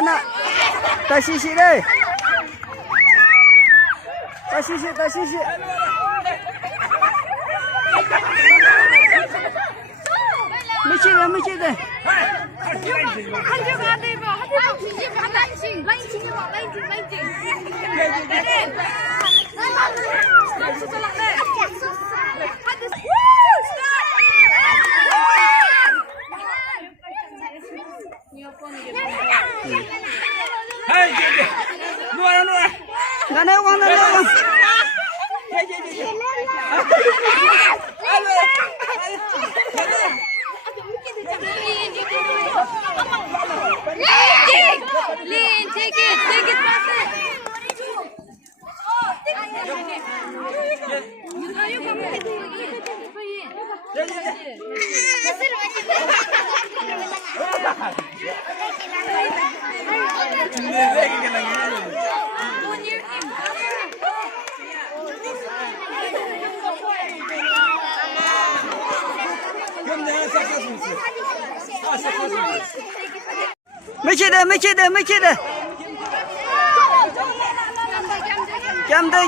那，再洗洗嘞，再洗洗。没去的。那往。没去的。Jam đây.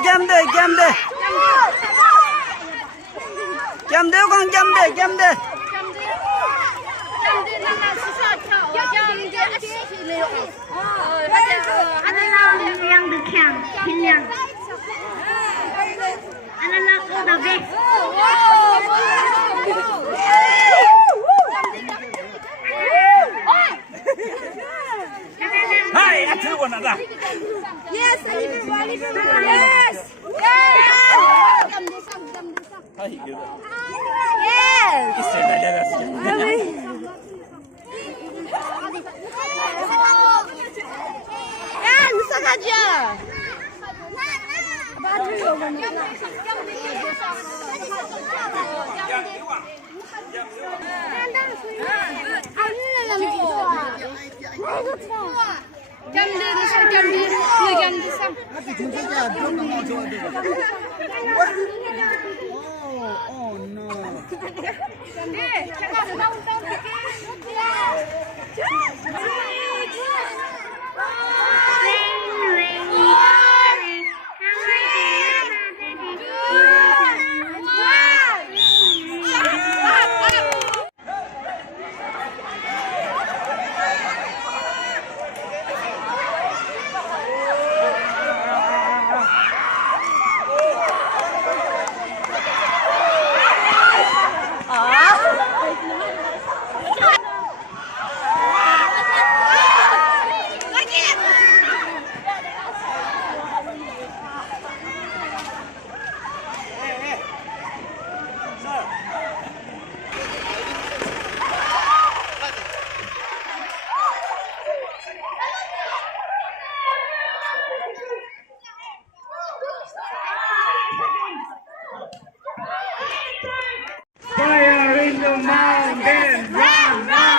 Yes, everybody. Yes. Bisa saja. Oh no. Fire in the mountain, run!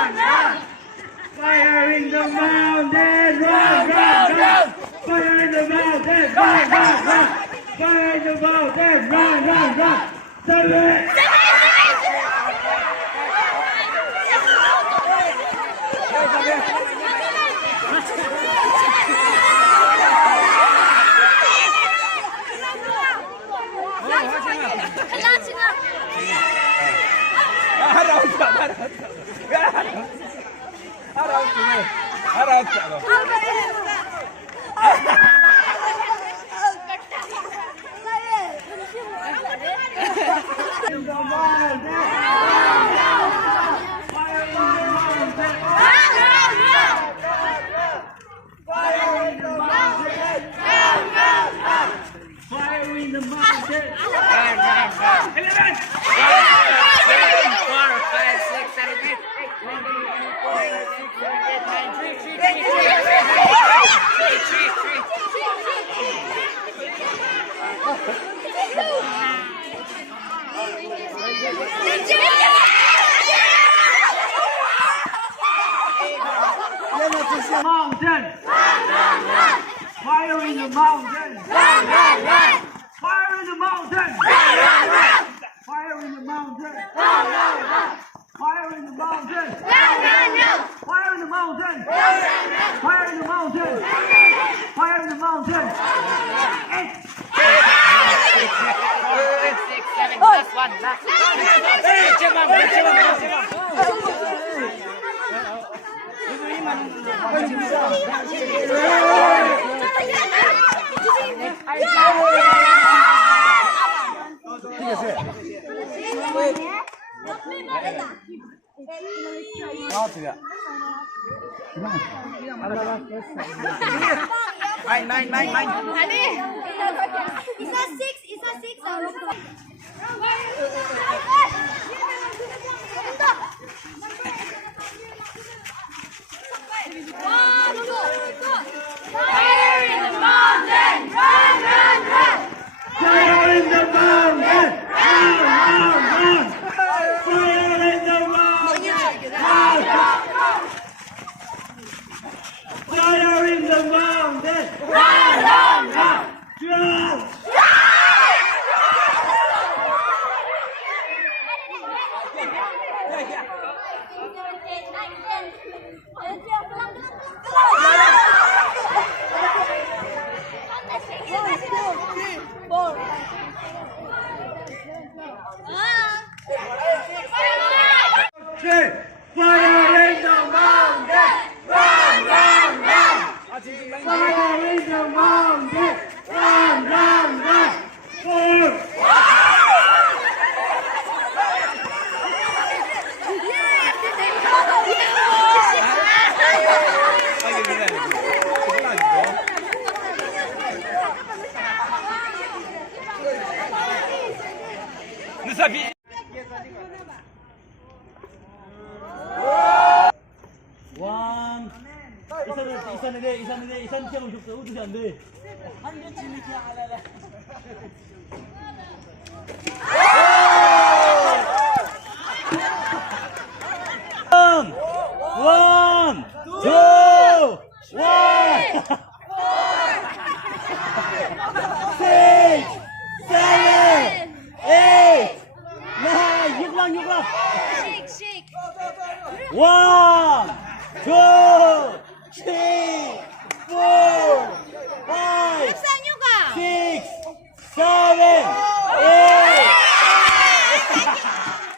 Fire in the mountain, run! Fire in the mountain, run! Fire in the mountain, run! Seven! Mountain! Fire in the mountain! Fire in the mountain! Fire in the mountain! Fire Fire in the mountain! No, no, no! Fire in the mountain! No, no, no! Fire in the mountain! Fire in the mountain! 6, 7, last one, last Mine. It's a 6, it's a 6. Fire in the mountain! Run, run, run! Fire in the mountain! Run, run, run! Fire in the mountain! Run, run, run! Fire in the mountain! Run, run, run! Run! Fire in the mountain! Run, run, run! Fire in the mountain! Run, run, run! Fire! 왕 이산은 태우고 싶어 어디서 안 돼. 한 대치 이렇게 하라라. 원, 투, 원, 6, 7, 8, 9, 6랑. Shake, shake. 1, 2, 3.